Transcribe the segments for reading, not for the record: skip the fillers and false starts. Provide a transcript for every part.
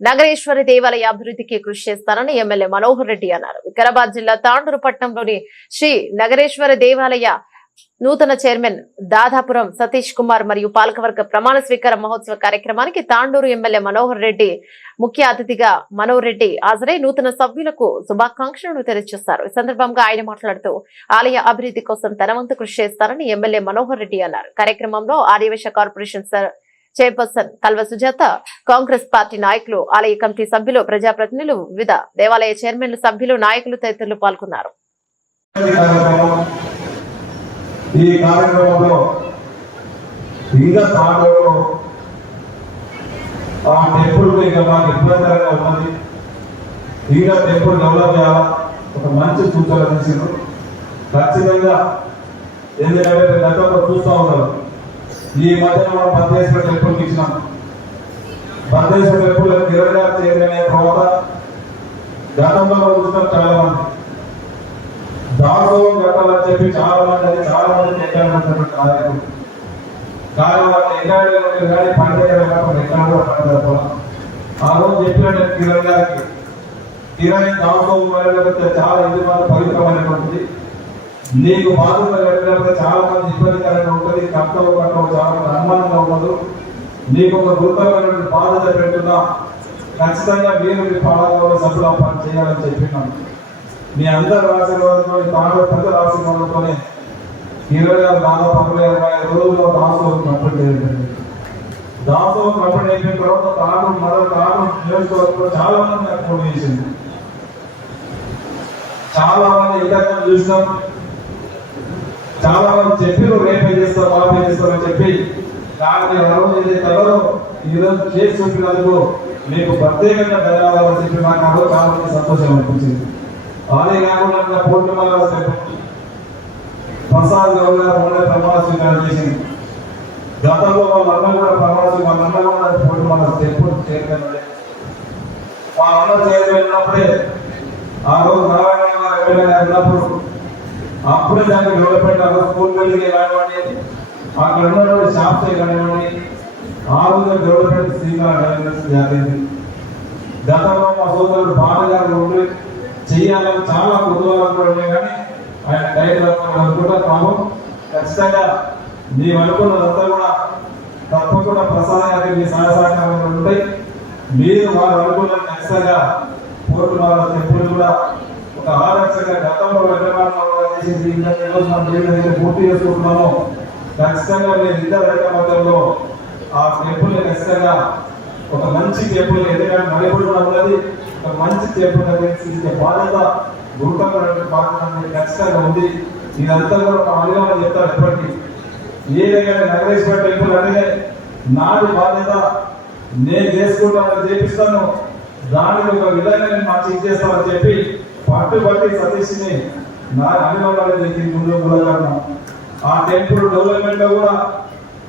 నగరేశ్వరి దేవాలయ అభివృద్ధికి కృషి చేస్తారని ఎమ్మెల్యే మనోహర్ రెడ్డి అన్నారు. వికారాబాద్ జిల్లా తాండూరు పట్టణంలోని శ్రీ నగరేశ్వర దేవాలయ నూతన చైర్మన్ దాదాపురం సతీష్ కుమార్ మరియు పాలకవర్గ ప్రమాణ స్వీకార మహోత్సవ కార్యక్రమానికి తాండూరు ఎమ్మెల్యే మనోహర్ రెడ్డి ముఖ్య అతిథిగా మనోహర్ రెడ్డి హాజరై నూతన సభ్యులకు శుభాకాంక్షలను తెలియజేశారు. ఈ సందర్భంగా ఆయన మాట్లాడుతూ ఆలయ అభివృద్ధి కోసం తన వంతు కృషి చేస్తారని ఎమ్మెల్యే మనోహర్ రెడ్డి అన్నారు. కార్యక్రమంలో Aryavaishya corporation chairperson Kalva Sujatha, Congress party నాయకులు, ఆలయ కమిటీ సభ్యులు, ప్రజాప్రతినిధులు, వివిధ దేవాలయ చైర్మన్లు, సభ్యులు, నాయకులు తదితరులు పాల్గొన్నారు. ఈ కార్యక్రమంలో ఇంకా తాండూరులో ఆ టెంపుల్ మాకు ఇబ్బందికరంగా ఉన్నది. ఇంకా టెంపుల్ డెవలప్ చేయాలా ఒక మంచి సూచన చేసిండ్రు. ఖచ్చితంగా ఎందుకంటే గతంలో చూస్తూ ఉన్నారు. ఈ మధ్యన మనం భద్రేశ్వర టెంపుల్కి ఇచ్చినాం. భద్రేశ్వర టెంపుల్ 20 చేయడం తర్వాత గతంలో చూసినాం చాలా మంది దాసోహం కట్టాలని చెప్పి చాలా మంది ఎక్కడినటువంటి నాయకులు కానీ వాళ్ళు ఎక్కడ కానీ పండుగ ఎక్కడ కూడా పండుగ ఆ రోజు చెప్పినట్టు కిరణ్ గారికి దాసోహం వెళ్ళకపోతే చాలా ఇబ్బంది పవిత్రమైనటువంటిది. నీకు బాధ్యత వెళ్ళినప్పుడు చాలా మంది ఇబ్బందికరంగా ఉంటుంది. కట్టవు చాలా మంది అనుమానంగా ఉండదు. నీకు ఒక గురుతరమైనటువంటి బాధ్యత పెడుతున్నా ఖచ్చితంగా మీరు మీ పాలనలో సభ్యులు పని చేయాలని చెప్పినాను. మీ అందరు ఆశీర్వాదంతో తాండూరు ప్రజల ఆశీర్వాదంతోనే 25 రోజుల్లో దాసోహం కంప్లీట్ చేయండి. దాసోహం కంప్లీట్ అయిపోయిన తర్వాత తాండూరు నియోజకవర్గంలో చాలా మంది నాకు ఫోన్ చేసింది. చాలా మంది ఇంతకు చూసినాం. చాలా మంది చెప్పి రేపే చేస్తారు మాపే చేస్తారని చెప్పి కానీ ఎవరో ఈరోజు చేసి చూపినందుకు మీకు ప్రత్యేకంగా ధన్యవాదాలు చెప్పి నాకు ఆ రోజు చాలా మంది సంతోషం అనిపించింది. అదే కాకుండా పూర్ణిమల ప్రసాద్ గౌడ్ గారు ప్రమాణ స్వీకారం చేసింది. గతంలో వాళ్ళ కూడా ప్రమాణ స్వీకారం కూడా పూర్ణిమల టెంపుల్ చైర్మన్ వాళ్ళ చైర్మన్ ఉన్నప్పుడే ఆ రోజు నారాయణ గారు ఎమ్మెల్యే ఉన్నప్పుడు అప్పుడే దానికి డెవలప్మెంట్ ఆ రోజు స్కూల్ బిల్డింగ్ కానివ్వండి, అక్కడ ఉన్నటువంటి షాప్స్ కానివ్వండి, ఆ రోజు డెవలప్మెంట్ శ్రీకారం జరిగింది. గతంలో మా సోదరుడు బాలగారు ఉండి చేయాలని చాలా కుతూహలం కూడా ఉండే కానీ ఆయన టైం అనుకుంటా పాపం ఖచ్చితంగా మేము అనుకున్నదంతా కూడా తప్పకుండా ప్రసాదానికి మీ సహసహకారాలు ఉంటాయి. మీరు వారు అనుకున్న ఖచ్చితంగా పూర్ణిమాల టెంపుల్ కూడా ఒక ఆదర్శంగా గతంలో చేసింది పూర్తి చేసుకుంటున్నాము. ఖచ్చితంగా మీరు ఇద్దరు రైతామతంలో ఆ టెంపుల్ ఖచ్చితంగా ఒక మంచి టెంపుల్ ఎందుకంటే మరిపడి కూడా ఉన్నది. ఒక మంచి టెంపుల్ తీర్చే బాధ్యత గురుకరమైన బాధ్యత ఖచ్చితంగా ఉంది. ఇదంతా కూడా మా అధికారులు చెప్తారు ఎప్పటికీ. ఏదైనా నగరేశ్వర టెంపుల్ అంటే నాది బాధ్యత, నేను చేసుకుంటానని చేపిస్తాను, దానికి ఒక విధంగా నేను మాకు ఇచ్చేస్తానని చెప్పి పట్టుబట్టి సతీష్ని నా అభిమానాలు ముందు కూడా ఆ టెంపుల్ డెవలప్మెంట్ లో కూడా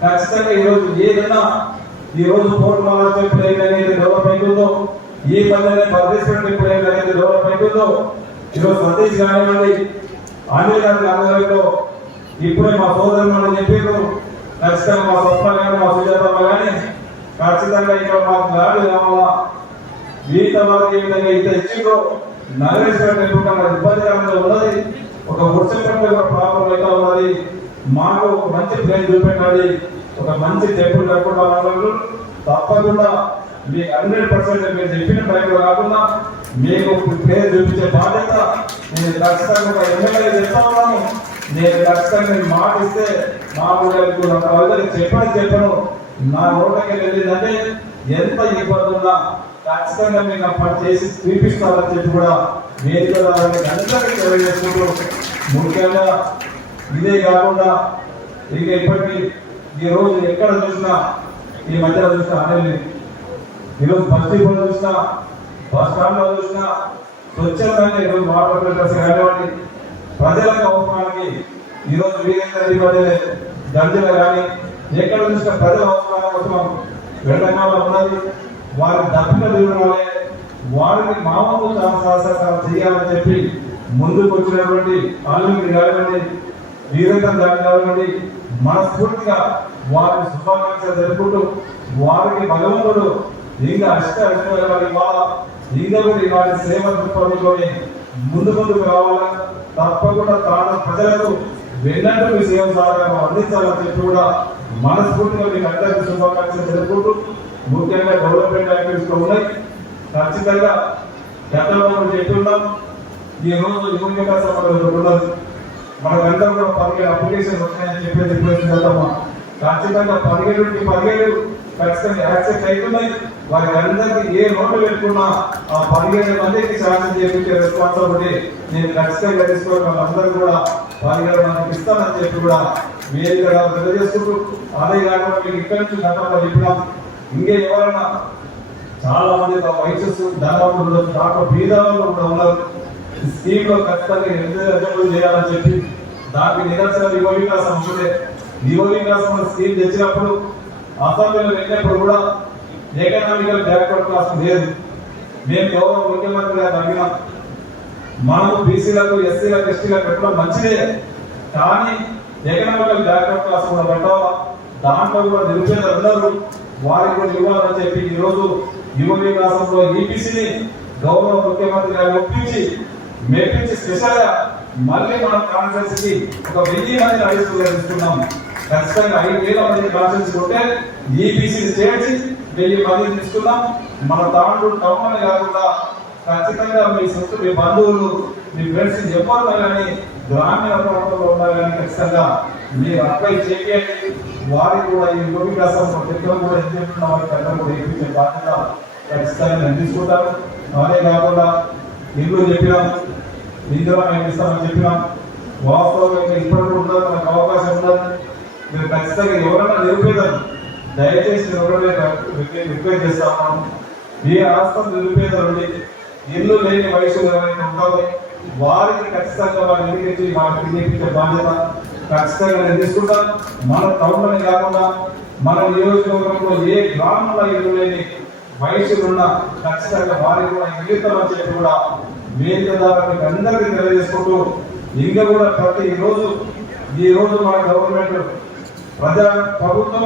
ఖచ్చితంగా ఈరోజు ఏదైనా ఈరోజు పూర్ణమాల టెంపుల్ ఏదైతే డెవలప్ అవుతుందో, ఈ మధ్యనే భద్రేశ్వర టెంపుల్ ఏదైతే డెవలప్ అవుతుందో, ఈరోజు సతీష్ కానివ్వండి అనిల్ గారి ఆధ్వర్యంలో ఇప్పుడే మా సోదరులు చెప్పారు. ఖచ్చితంగా మా స్వప్న కానీ మా సుజాతమ్మ కానీ ఖచ్చితంగా ఇక్కడ మాకు గాడి కావాలా, ఈత వరకు ఏ విధంగా ఇంత ఇచ్చిందో నగరేశ్వర టెంపుల్ కన్నా ఇబ్బందికరంగా ఉన్నది. ఒక వృక్షం ప్రాబ్లం అయితే ఉన్నది. మాకు ఒక మంచి ప్లేస్ చూపెట్టాలి, ఒక మంచి టెంపుల్ కట్టుకోవడం తప్పకుండా మీకు 100% మీరు చెప్పిన టైంలో కాకుండా మీకు ప్లేస్ చూపించే బాధ్యత నేను ఖచ్చితంగా ఒక ఎమ్మెల్యే చెప్తా ఉన్నాను. నేను ఖచ్చితంగా మాట ఇస్తే మా ఊళ్ళకి చెప్పను నా నోటకి వెళ్ళిందంటే ఎంత ఇబ్బంది ఉన్నా ఖచ్చితంగా మీకు అప్పటి చేసి చూపిస్తారని చెప్పి కూడా మీరు అందరికీ తెలియజేసుకుంటూ ముఖ్యంగా ఇదే కాకుండా ఇక ఇప్పటికీ ఈ రోజు ఎక్కడ చూసినా ఈ మధ్యలో చూసినా అనేది ఈరోజు బస్ డిపోలో చూసినా బస్ స్టాండ్ లో చూసినా స్వచ్ఛందంగా ఈరోజు వాటర్ ఫిల్టర్స్ కానివ్వండి ప్రజలకు అవసరానికి ఈరోజు వీరేంద్ర గంజలు కానీ ఎక్కడ చూసినా ప్రజల అవసరాల కోసం వెళ్ళకాలం ఉన్నది. వారి దప్పిక వివరాలే వారిని మామూలు సహకారం చేయాలని చెప్పి ముందుకు వచ్చినటువంటి ఆలోచన కానివ్వండి వీరేంద్ర కానివ్వండి మనస్ఫూర్తిగా వారిని శుభాకాంక్షలు జరుపుకుంటూ వారికి భగవంతుడు ఇంకా అష్టమైన ఇవాళ ఇంకా కూడా ఇవాళ సేవ దృక్పథంలోనే ముందుకు రావాలా, తప్పకుండా తాను ప్రజలకు వెన్నట్టు మీ సేవ సహకారం అందించాలని చెప్పి కూడా మనస్ఫూర్తిగా మీకు అందరికీ శుభాకాంక్షలు తెలుపుకుంటూ, ముఖ్యంగా డెవలప్మెంట్ యాక్టివిటీస్ లో ఉన్నాయి. ఖచ్చితంగా గతంలో మనం చెప్తున్నాం, ఈ రోజు యువత వికాసం ఉన్నది, మనకందరం కూడా 15 అప్లికేషన్ వస్తున్నాయని చెప్పేసి వెళ్తామా. ఖచ్చితంగా 17 ఖచ్చితంగా యాక్సెప్ట్ అవుతున్నాయి. వారికి అందరికీ ఏ నోటు పెట్టుకున్నా ఆ 17 మందికి శాంక్షన్ చేయించే రెస్పాన్సిబిలిటీ నేను ఖచ్చితంగా తీసుకోవాలి. వాళ్ళందరూ కూడా 17 మందికి ఇస్తానని చెప్పి కూడా వేదిక తెలియజేసుకుంటూ, అదే కాకుండా మీకు ఇక్కడి నుంచి గతంలో చెప్పినాం, ఇంకే ఎవరైనా చాలా మంది వయసు ధనవంతులు ఉండొచ్చు, దాంట్లో బీదాలు కూడా ఉన్నారు. స్కీమ్ లో ఖచ్చితంగా ఎలిజిబుల్ చేయాలని చెప్పి దానికి నిదర్శనం యువ వికాసం ఉంటుండే. యువ వికాసం స్కీమ్ తెచ్చినప్పుడు అసెంబ్లీలో వెళ్ళినప్పుడు కూడా ఎకనామికల్ బ్యాక్వర్డ్ క్లాస్ లేదు. మేము గౌరవ ముఖ్యమంత్రి గారు అడిగినాం, మనము బీసీలకు ఎస్సీలకు ఎస్టీలకు పెట్టడం మంచిదే, కానీ ఎకనామికల్ బ్యాక్వర్డ్ క్లాస్ కూడా పెట్టాలా, దాంట్లో కూడా నిరుపేదలు ఉన్నారు, వారికి కూడా ఇవ్వాలని చెప్పి ఈరోజు యువ వికాసంలో ఈపీసీని గౌరవ ముఖ్యమంత్రి గారు ఒప్పించి మెప్పించి స్పెషల్ గా మళ్ళీ మనం కాన్ఫరెన్స్కి ఒక 1000 మందిని అడిగిస్తున్నాం. ఖచ్చితంగా 5000 మంది కాన్ఫరెన్స్ ఉంటే ఈపీసీని చేర్చి 1000 మందిని తీసుకున్నాం. మన తాండ్రు టౌన్ అని కాకుండా ఖచ్చితంగా మీ సొంత మీ బంధువులు మీ ఫ్రెండ్స్ ఎవరు కానీ గ్రామీణ ప్రాంతంలో ఉన్నారు కానీ ఖచ్చితంగా మీరు అప్లై చేయండి. వారికి కూడా ఈ యువ వికాసం కూడా ఏం చెప్తున్నా వారికి అందరూ కూడా ఇప్పించే బాధ్యత ఖచ్చితంగా నేను తీసుకుంటాను. అదే కాకుండా ఇల్లు చెప్పినాం, ఇందులో మేము ఇస్తామని చెప్పినాం. వాస్తవంగా ఇప్పటికీ ఉండదు, మనకు అవకాశం ఉండదు. మీరు ఖచ్చితంగా ఎవరైనా నిరుపేదలు దయచేసి ఎవరైనా రిక్వెస్ట్ చేస్తాము, ఏ ఆస్తం నిరుపేదలు ఉండి ఇల్లు లేని వయసు ఎవరైతే ఉంటారో వారికి ఖచ్చితంగా వారి ఇంటికి వాళ్ళకి ఇప్పించే బాధ్యత ఖచ్చితంగా నేను తీసుకుంటాను. మన టౌన్లోనే కాకుండా మన నియోజకవర్గంలో ఏ గ్రామంలో ఇల్లు లేని వయసులున్న ఖచ్చితంగా వారికి కూడా ఇల్లు చెప్పి కూడా వేదిక ద్వారా మీకు అందరికీ తెలియజేసుకుంటూ, ఇంకా కూడా ఈ రోజు మన గవర్నమెంట్ ప్రభుత్వం